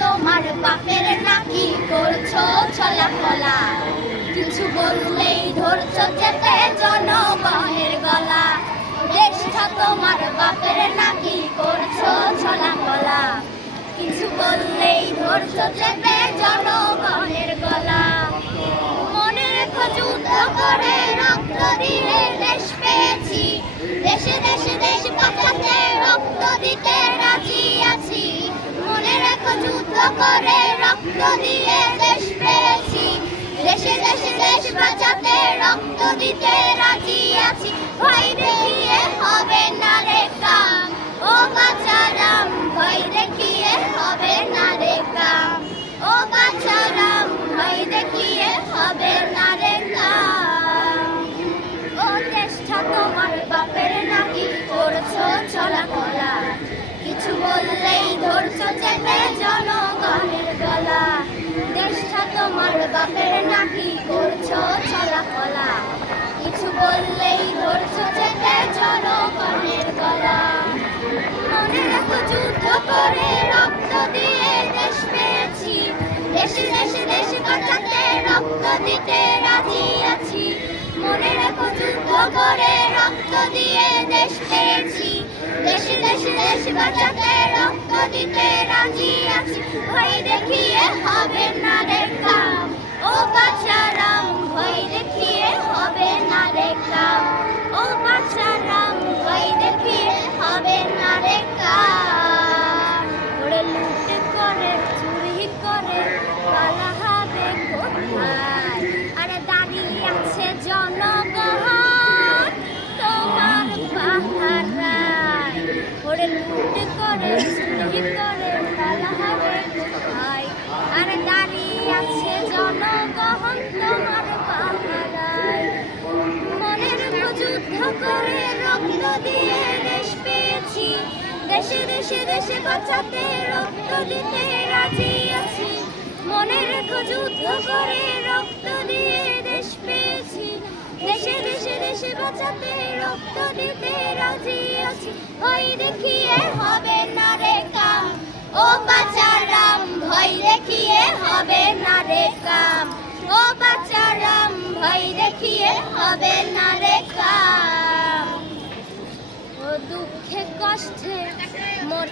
তোমার বাপের নাকি করছো ছলাফলা, কিছু বললেই ধরছো চেপে জনগণের গলা। দেশটা তোমার বাপের নাকি করছো ছলাফলা, কিছু বললেই ধরছো চেপে জনগণের গলা। মনে রেখো যুদ্ধ করে রক্ত দিয়ে দেশ পেয়েছি, দেশে দেশে দেশ বাঁচাতে রক্ত দিতে রাজি আছি। মনে রেখো যুদ্ধ করে রক্ত দিয়ে দেশ পেয়েছি, দেশে দেশে দেশ বাঁচাতে রক্ত দিতে রাজি আছি। ভয় দেখিয়ে হবে না রে কাম, ও বাঁচারাম, ভয় দেখিয়ে হবে না রে কাম, ও বাঁচারাম, ভয় দেখিয়ে হবে না রে কাম। ও দেশটা তোমার বাপের নাকি করছো চলাফলা, কিছু বললেই ধরছো চেপে জনগণের গলা। দেশটা তোমার বাপের নাকি করছো চলাফলা, কিছু বললেই ধরছো চেপে জনগণের গলা। মনে রেখো যুদ্ধ করে রক্ত দিয়ে দেশ পেয়েছি, দেশে দেশে দেশ বাঁচাতে রক্ত দিতে রাজি আছি। মনে রেখো যুদ্ধ করে রক্ত দিয়ে দেশ পেয়েছি, দেশে দেশে দেশ বাঁচাতে রক্ত দিতে রাজি আছি। ভয় দেখিয়ে হবে না রে কাম, ও বাঁচারাম, ভয় দেখিয়ে হবে না রে কাম, ও বাঁচারাম, ভয় দেখিয়ে হবে না রে কাম। ওরে লুট করে চুরি করে পালা হবে কোথায়, আরে দাঁড়িয়ে আছে জনগণ তোমার পাহারায়। ওরে লুট করে চুরি করে পালা হবে কোথায়, আরে দাঁড়িয়ে আছে জনগণ তোমার পাহারায়। মনে রেখো যুদ্ধ করে রক্ত দিয়ে দেশ পেয়েছি, দেশে দেশে দেশে বাঁচাতে রক্ত দিতে রাজি আছি। মনে রেখো যুদ্ধ করে রক্ত দিয়ে দেশ পেয়েছি, দেশে দেশে দেশে বাঁচাতে রক্ত দিতে রাজি আছি। ভয় দেখিয়ে হবে না রে কাম, ও বাঁচারাম, ভয় দেখিয়ে হবে না রে কাম, ও বাঁচারাম, ভয় দেখিয়ে হবে না রে কাম। ও দুঃখে কষ্টে মোর